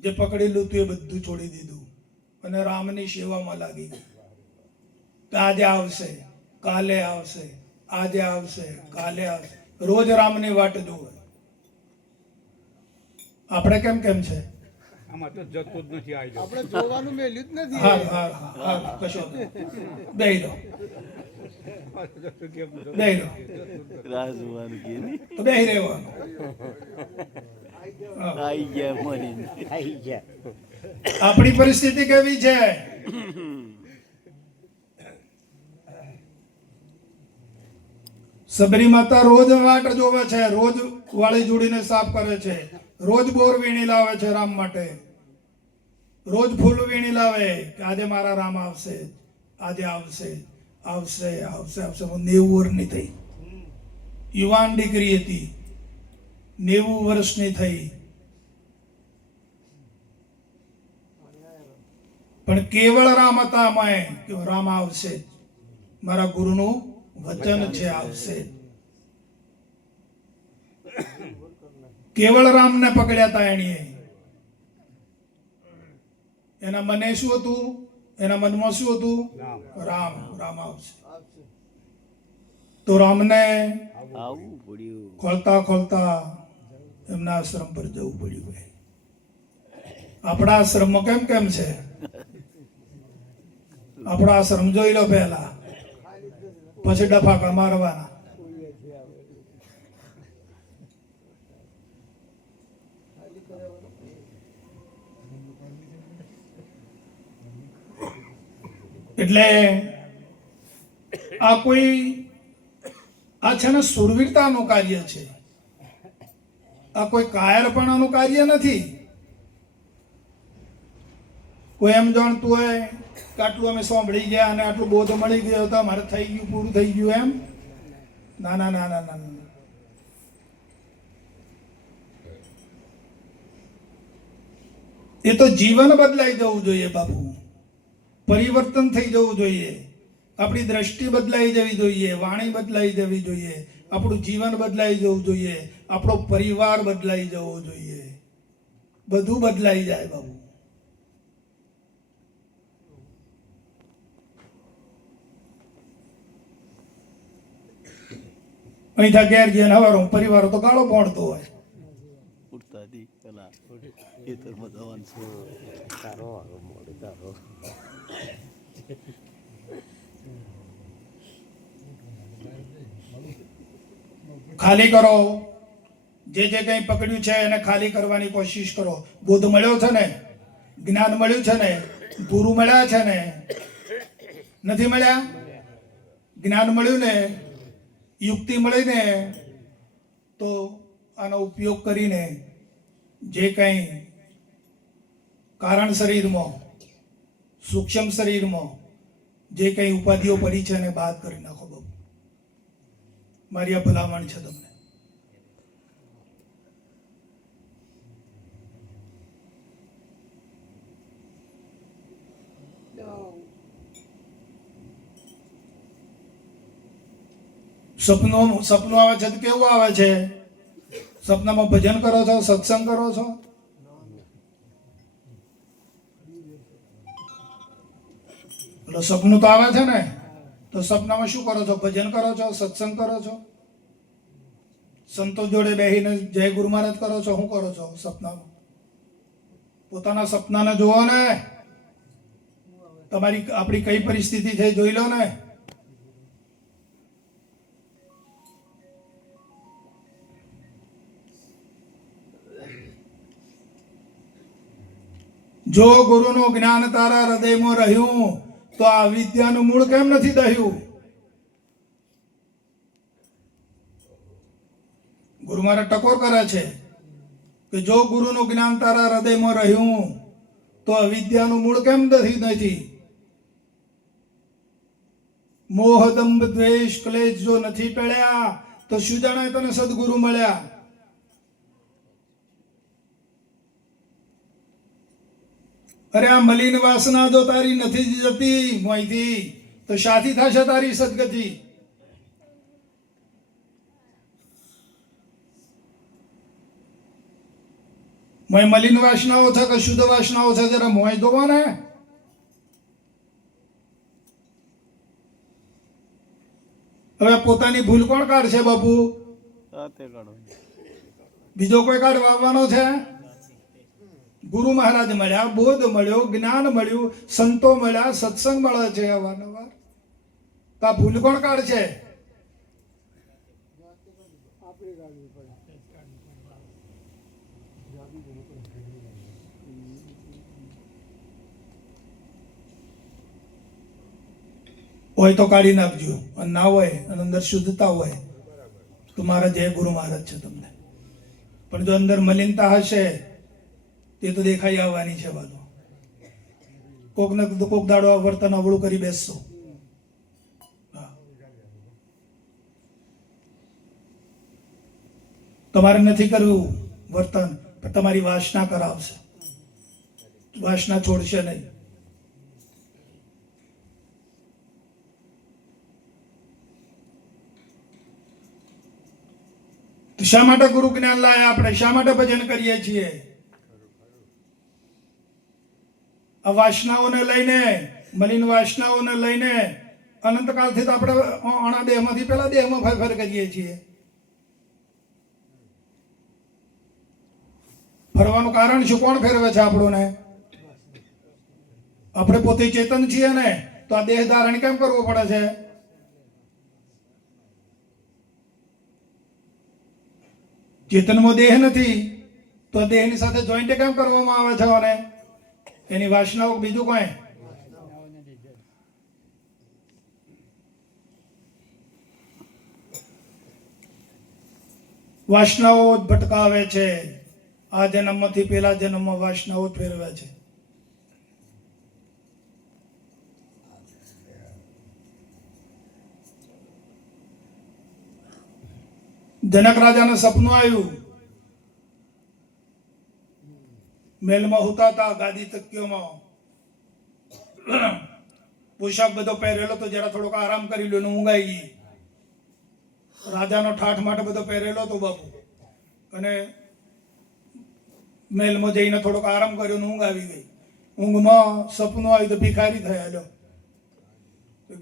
જે પકડેલું હતું એ બધું છોડી દીધું અને રામની સેવામાં લાગી ગઈ. આજે આવશે, કાલે આવશે, આજે આવશે, કાલે આવશે, રોજ રામની વાટ જોવે. આપણે કેમ છે? આમાં તો જતું જ નથી આવી. આપણે જોવાનું મેલ્યું જ નથી. હા કશો બેહી રહો, બેહી રહો, તો બેહી રહેવાનું. આપણી પરિસ્થિતિ કેવી છે? સબરી માતા રોજ વાટ જોવે છે, રોજ વાળી જોડીને સાફ કરે છે, રોજ બોર વીણી લાવે છે રામ માટે, રોજ ફૂલ વીણી લાવે કે આજે મારા રામ આવશે, આજે આવશે, આવશે, આવશે, આવશે. હું 90 વર્ષની થઈ, યુવાન દીકરી હતી, 90 વર્ષની થઈ, પણ કેવળ રામ હતા. મેં કે રામ આવશે, મારા ગુરુનું વચન છે, આવશે. કેવળ રામને પકડ્યા હતા એણીએ. એના મને શું હતું? એના મનમાં શું હતું? રામ. રામ આવશે. તો રામને આવવું પડ્યું. ખોલતા ખોલતા એમના આશ્રમ પર જવું પડ્યું. આપણા આશ્રમમાં કેમ કેમ છે? આપણો આશ્રમ જોઈ લો પહેલા, પછી ડફાકા મારવાના. એટલે આ કોઈ આ છે ને સુરવીરતાનું કાર્ય છે. આ કોઈ કાયરપણાનું કાર્ય નથી. કોઈ એમ જાણતું હોય કે આટલું અમે સાંભળી ગયા અને આટલું બોધ મળી ગયો તો અમારે થઈ ગયું, પૂરું થઈ ગયું એમ. ના ના ના ના ના. એ તો જીવન બદલાઈ જવું જોઈએ બાપુ, પરિવર્તન થઈ જવું જોઈએ. આપણી દ્રષ્ટિ બદલાઈ જવી જોઈએ, વાણી બદલાઈ જવી જોઈએ, આપણું જીવન બદલાઈ જવું જોઈએ, આપણો પરિવાર બદલાઈ જવો જોઈએ. બધું બદલાઈ જાય બાપુ. અહીંથી ઘેર જઈને હવારો પરિવારો તો ગાળો ભોણતો હોય. ઉઠતા હતી પેલા ખેતરમાં જવાનું છે. તારો વાળો મોડું તારો. ખાલી કરો. જે જે કંઈ પકડ્યું છે એને ખાલી કરવાની કોશિશ કરો. બોધ મળ્યો છે ને, જ્ઞાન મળ્યું છે ને, ગુરુ મળ્યા છે ને, નથી મળ્યા? જ્ઞાન મળ્યું ને, યુક્તિ મળી ને, તો આનો ઉપયોગ કરીને જે કંઈ કારણ શરીરમાં, સૂક્ષ્મ શરીરમાં જે કંઈ ઉપાધિઓ પડી છે એને બાદ કરી નાખો બાબુ. મારી આ ભલામણ છે તમને. સપનું આવે છે તો કેવું આવે છે? સપનામાં ભજન કરો છો, સત્સંગ કરો છો? એટલે સપનું તો આવે છે ને, તો સપનામાં શું કરો છો? ભજન કરો છો, સત્સંગ કરો છો, સંતો જોડે બેસીને જય ગુરુ મહારાજ કરો છો? શું કરો છો સપનામાં? પોતાના સપનાને જુઓ ને. તમારી આપણી કઈ પરિસ્થિતિ છે જોઈ લો ને. જો ગુરુનું જ્ઞાન તારા હૃદયમાં રહ્યું તો આ વિદ્યાનું મૂળ કેમ નથી દહ્યું? ગુરુ મારા ટકોર કરે છે કે જો ગુરુનું જ્ઞાન તારા હૃદયમાં રહ્યું તો અવિદ્યાનું મૂળ કેમ નથી? મોહ દંભ દ્વેષ ક્લેશ જો નથી ટળ્યા તો શું જાણે તને સદગુરુ મળ્યા? અરે આ મલિન વાસના જો તારી નથી જતી મોયથી તો શાથી થશે તારી સદગતિ? મોય મલિન વાસનાઓ છે કે શુદ્ધ વાસનાઓ છે? જરા મોય જોવો ને. હવે પોતાની ભૂલ કોણ કાઢશે બાપુ? તે કાઢો. બીજો કોઈ કાઢવા આવવાનો છે? ગુરુ મહારાજ મળ્યા, બોધ મળ્યો, જ્ઞાન મળ્યું, સંતો મળ્યા, સત્સંગ મળે છે અવારનવાર. તો આ ભૂલ કોણ કાઢશે? હોય તો કાઢી નાખજો, અને ના હોય અને અંદર શુદ્ધતા હોય તો મારા જય ગુરુ મહારાજ છે તમને. પણ જો અંદર મલિનતા હશે તે તો દેખાઈ આવવાની છે બધું. કોક ને કોક દાડો વર્તન અવળું કરી બેસશો. તમારે નથી કરવું વર્તન, પણ તમારી વાસના કરાવશે. વાસના છોડશે નહીં. તો શા માટે ગુરુ જ્ઞાન લાયા આપણે? શા માટે ભજન કરીએ છીએ? આ વાસનાઓને લઈને, મલિન વાસનાઓને લઈને અનંતકાળથી તો આપણે અણા દેહમાંથી પેલા દેહમાં ફેરફાર કરીએ છીએ. ફરવાનું કારણ શું? કોણ ફેરવે છે આપણને? આપણે પોતે ચેતન છીએ ને, તો આ દેહ ધારણ કેમ કરવું પડે છે? ચેતનમાં દેહ નથી તો આ દેહની સાથે જોઈન્ટ કેમ કરવામાં આવે છે? અને એની વાસનાઓ, બીજું કોઈ? વાસનાઓ જ ભટકાવે છે. આ જન્મમાંથી પેલા જન્મમાં વાસનાઓ જ ફેરવે છે. જનક રાજાને સપનું આવ્યું. મહેલમાં હોતા હતા, ગાદી તકીઓમાં પોશાક બધો પહેરેલો તો જરા થોડોક આરામ કરી લો ને ઊંઘાઈ ગઈ. રાજાનો ઠાઠ માટે બધો પહેરેલો હતો બાપુ, અને મહેલમાં જઈને થોડોક આરામ કર્યો ને ઊંઘ આવી ગઈ. ઊંઘમાં સપનું આવ્યું તો ભિખારી થયા. લો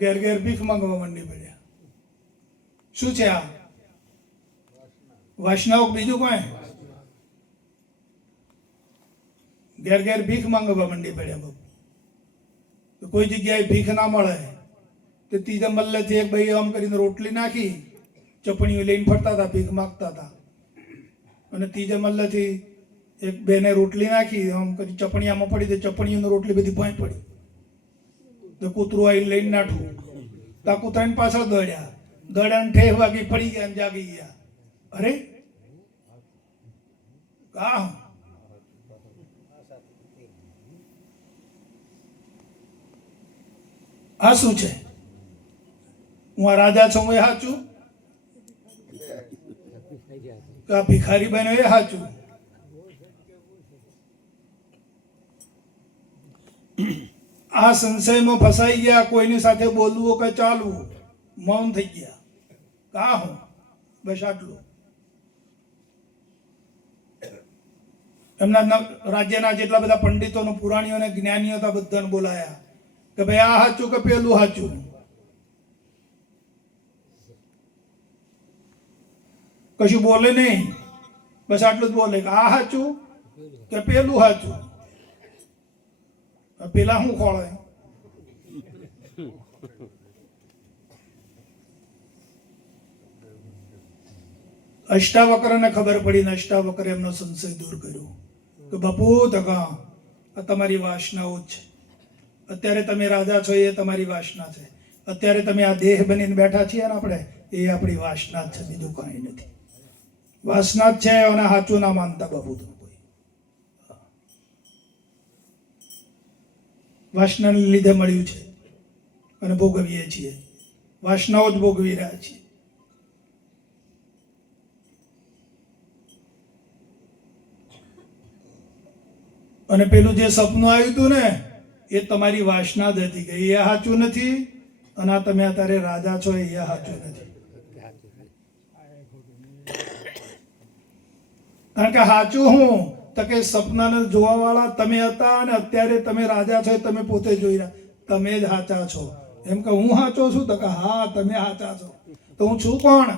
ઘેર ઘેર ભીખ માંગવા માંડી પડ્યા. શું છે આ? વાસનાઓ, બીજું કોઈ? ઘેર ઘેર ભીખ માંગવા માંડી પડ્યા બાપુ. તો કોઈ જગ્યાએ ભીખ ના મળે તો ત્રીજા મલ્લેથી એક ભાઈ આમ કરીને રોટલી નાખી, ચપણીઓ લઈને ફરતા હતા, ભીખ માંગતા હતા. અને ત્રીજા મલ્લેથી એક બેને રોટલી નાખી, આમ કરી ચપણી આમાં પડી, તો ચપણીઓની રોટલી બધી ભોંય પડી. તો કૂતરું આવીને લઈને નાઠું. તો આ કૂતરાની પાછળ દોડ્યા. દોડ્યા ઠેહ વાગી, પડી ગયા, જાગી ગયા. અરે કા આ શું છે? હું આ રાજા છું એ સાચું? આ ભિખારી બન્યો એ સાચું? આ સંશયમાં ફસાઈ ગયા. કોઈની સાથે બોલવું કે ચાલવું, મૌન થઈ ગયા. કા હું? બસ આટલું. એમના રાજ્યના જેટલા બધા પંડિતોને, પુરાણીઓને, જ્ઞાનીઓ હતા, બધાને બોલાયા કે ભાઈ આ સાચું કે પેલું સાચું? કશું બોલે નહીં, બસ આટલું જ બોલે કે આ સાચું કે પેલું સાચું? પેલા શું ખોળે? અષ્ટાવક્રને ખબર પડી ને અષ્ટાવક્રે એમનો સંશય દૂર કર્યો કે બાપુ તકા આ તમારી વાસનાઓ જ છે. અત્યારે તમે રાજા છો એ તમારી વાસના છે. અત્યારે તમે આ દેહ બનીને બેઠા છીએ ને આપણે, એ આપણી વાસના જ છે, બીજું કાંઈ નથી. વાસના જ છે. અને સાચું ના માનતા બાપુ તો કોઈ. વાસનાને લીધે મળ્યું છે અને ભોગવીએ છીએ. વાસનાઓ જ ભોગવી રહ્યા છીએ. અને પેલું જે સપનું આવ્યું હતું ને, એ તમારી વાસના જ હતી કે એ સાચું નથી, અને આ તમે અત્યારે રાજા છો એ સાચું નથી. કારણ કે સાચું હું તો કે સપનાને જોવા વાળા તમે હતા, અને અત્યારે તમે રાજા છો, તમે પોતે જોઈ રહ્યા, તમે જ સાચા છો. એમ કે હું સાચો છું? તો કે હા તમે સાચા છો. તો હું છું કોણ?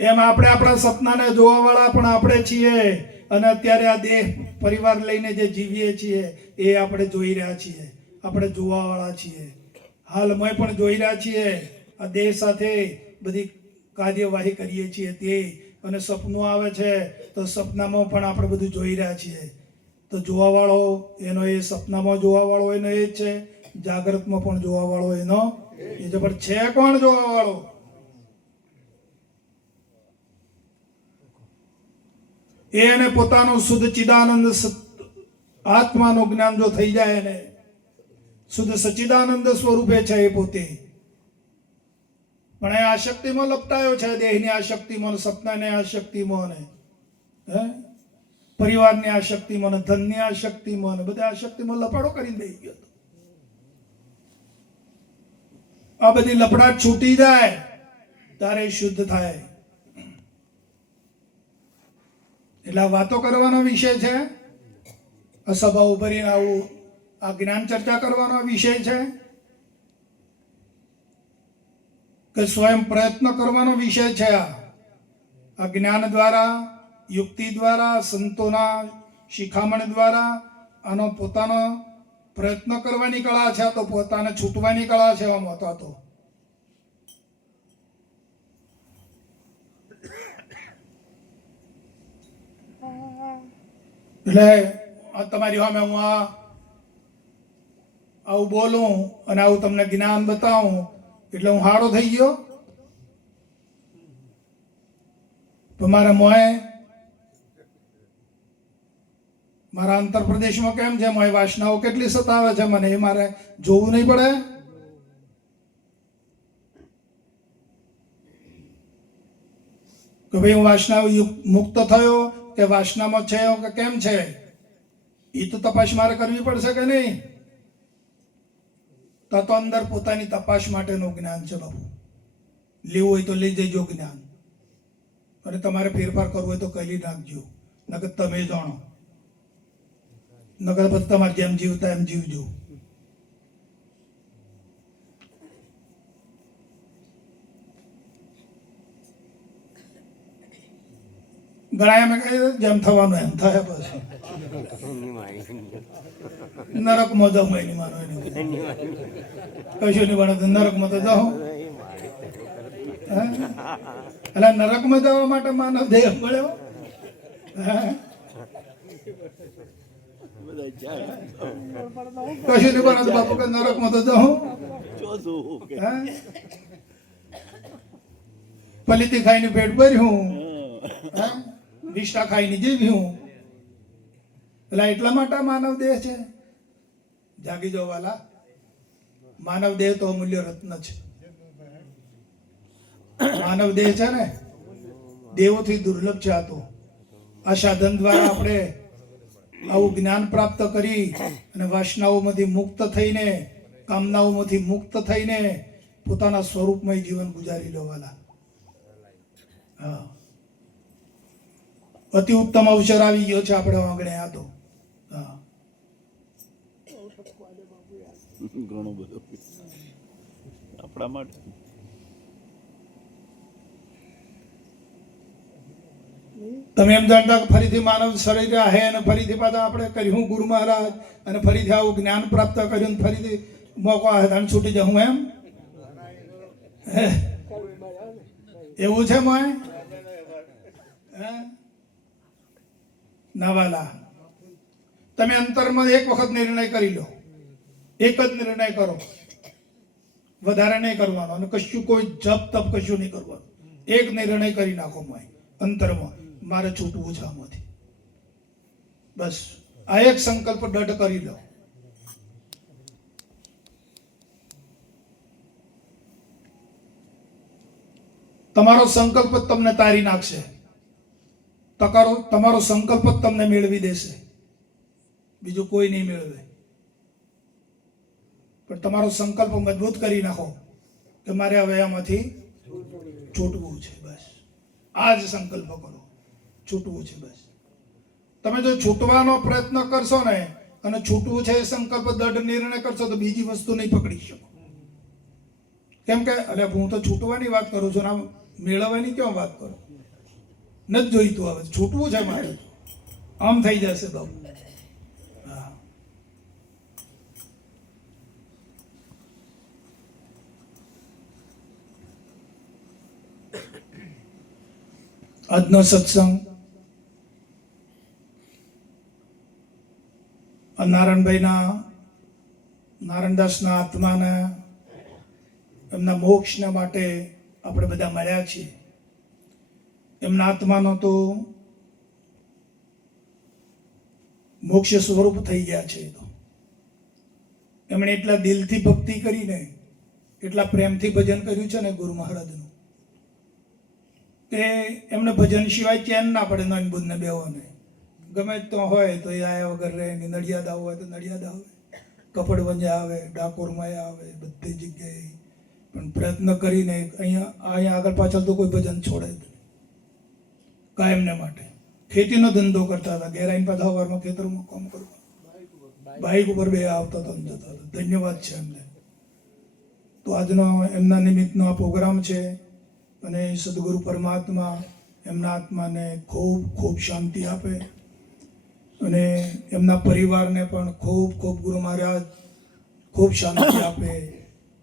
એમ આપણે આપણા સપનાને જોવા વાળા પણ આપણે છીએ. અને અત્યારે આ દેહ પરિવાર લઈને જે જીવીએ છીએ એ આપણે જોઈ રહ્યા છીએ, આપણે જોવા વાળા છીએ. હાલમાં પણ જોઈ રહ્યા છીએ. આ દેહ સાથે બધી કાર્યવાહી કરીએ છીએ તે, અને સપનું આવે છે તો સપનામાં પણ આપણે બધું જોઈ રહ્યા છીએ. તો જોવા વાળો એનો એ, સપનામાં જોવા વાળો એનો એ જ છે, જાગ્રતમાં પણ જોવા વાળો એનો એ છે. પણ છે કોણ જોવા વાળો? એને પોતાનું શુદ્ધ ચિદાનંદ આત્માનું જ્ઞાન જો થઈ જાય, એને શુદ્ધ સચ્ચિદાનંદ સ્વરૂપે છે એ પોતે, પણ એ આશક્તિમાં લપટાયો છે, દેહની આશક્તિમાં, સપનાની આશક્તિમાં, હે પરિવારની આશક્તિમાં, ધનની આશક્તિમાં, બધા આશક્તિમાં લપાડો કરીને દઈ ગયો હતો. આ બધી લપડાટ છૂટી જાય તારે શુદ્ધ થાય. એટલે આ વાતો કરવાનો વિષય છે, આ સભા ઉભરીને આવું આ જ્ઞાન ચર્ચા કરવાનો વિષય છે કે સ્વયં પ્રયત્ન કરવાનો વિષય છે. આ જ્ઞાન દ્વારા, યુક્તિ દ્વારા, સંતોના શિખામણ દ્વારા આનો પોતાનો પ્રયત્ન કરવાની કળા છે, તો પોતાને છૂટવાની કળા છે. આમ હતો તો એટલે તમારી સામે હું આવું બોલું અને આવું તમને જ્ઞાન બતાવું એટલે હું હારો થઈ ગયો? તો મારા મોએ મારા આંતરપ્રદેશમાં કેમ છે, મોય વાસનાઓ કેટલી સતાવે છે મને, એ મારે જોવું નહીં પડે? કે ભાઈ હું વાસના મુક્ત થયો કે વાસનામાં છે કે કેમ છે, એ તો તપાસ મારે કરવી પડશે કે નહીં? તો અંદર પોતાની તપાસ માટેનું જ્ઞાન છે બાપુ. લેવું હોય તો લઈ જજો જ્ઞાન, અને તમારે ફેરફાર કરવો હોય તો કરી નાખજો, નકર તમે જાણો, નકર પછી તમારે જેમ જીવતા એમ જીવજો. ઘણા એમ કહે જેમ થવાનું એમ થાય, પછી નરકમાં જાઉં એની માનો કશું નહીં બને તો નરકમાં તો જાઉં. એટલે નરકમાં જવા માટે માનવ દેહ મળ્યો. કશું નહીં બને બાપુ કે નરકમાં તો જાઉં. પલીતી ખાઈને પેટ ભર્યું, વિષ્ટા ખાઈને જીવ્યું. એટલે એટલા માટે માનવ દેહ છે. જાગી જાઓ વાલા, માનવ દેહ તો અમૂલ્ય રત્ન છે. માનવ દેહ છે ને દેવોથી દુર્લભ છે. આ તો આ સાધન દ્વારા આપણે આવું જ્ઞાન પ્રાપ્ત કરી અને વાસનાઓમાંથી મુક્ત થઈને, કામનાઓમાંથી મુક્ત થઈને પોતાના સ્વરૂપમય જીવન ગુજારી લો વાલા. હા, અતિ ઉત્તમ અવસર આવી ગયો છે આપણે આંગણે. આ તો હા ઘણું બધું આપણા માટે. તમે એમ જાણતા કે ફરીથી માનવ શરીર હે અને ફરીથી પાછા આપણે કર્યું ગુરુ મહારાજ અને ફરીથી આવું જ્ઞાન પ્રાપ્ત કર્યું, ફરીથી મોકો આવે છૂટી જાઉં એમ? એવું છે મોય? ના વાલા, તમે અંતરમાં એક વખત નિર્ણય કરી લો, એક જ નિર્ણય કરો, વધારે નહીં કરવાનો, અને કશું કોઈ જપ તપ કશું નહીં કરવાનું. એક નિર્ણય કરી નાખો મોય અંતરમાં, મારે છૂટવું છે આમાંથી. બસ આ એક સંકલ્પ દઢ કરી લો. તમારો સંકલ્પ જ તમને તારી નાખશે. તમારો સંકલ્પ જ તમને મેળવી દેશે, બીજું કોઈ નહીં મેળવે. પણ તમારો સંકલ્પ મજબૂત કરી નાખો કે મારે હવે આમાંથી છૂટવું છે. બસ આ જ સંકલ્પ કરો, છૂટવું છે. બસ તમે જો છૂટવાનો પ્રયત્ન કરશો ને અને છૂટવું છે એ સંકલ્પ દઢ નિર્ણય કરશો તો બીજી વસ્તુ નહીં પકડી શકો. કેમ કે અરે હું તો છૂટવાની વાત કરું છું, ના મેળવવાની ક્યાં વાત કરું? નથી જોઈતું, હવે છૂટવું છે મારે, આમ થઈ જશે બાબુ. હા, આજનો સત્સંગ નારાયણદાસના આત્માને એમના મોક્ષના માટે આપણે બધા મળ્યા છીએ. એમના આત્માનો તો મોક્ષ સ્વરૂપ થઈ ગયા છે. તો એમણે એટલા દિલથી ભક્તિ કરીને, એટલા પ્રેમથી ભજન કર્યું છે ને ગુરુ મહારાજનું કે એમને ભજન સિવાય ચેન ના પડે નોન બુદ્ધને બેઓને. ગમે તો હોય તો એ આયા વગર રહે, નડિયાદ આવું હોય તો નડિયાદ આવે, કપડવંજા આવે, ડાકોરમાં આવે, બધી જગ્યાએ પણ પ્રયત્ન કરીને અહીંયા આગળ પાછળ તો કોઈ ભજન છોડે જ નહીં. કાયમને માટે ખેતીનો ધંધો કરતા હતા, ઘેર આવીને પાછા સવારમાં ખેતરમાં કામ કરવા, બાઇક ઉપર બે આવતા હતા ને જતા હતા. ધન્યવાદ છે એમને. તો આજનો એમના નિમિત્તનો આ પ્રોગ્રામ છે અને સદગુરુ પરમાત્મા એમના આત્માને ખૂબ ખૂબ શાંતિ આપે અને એમના પરિવારને પણ ખૂબ ખૂબ ગુરુ મહારાજ ખૂબ શાંતિ આપે,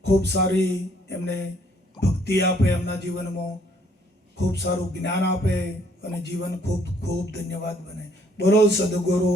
ખૂબ સારી એમને ભક્તિ આપે, એમના જીવનમાં ખૂબ સારું જ્ઞાન આપે અને જીવન ખૂબ ખૂબ ધન્યવાદ બને. બોલો સદગુરુ.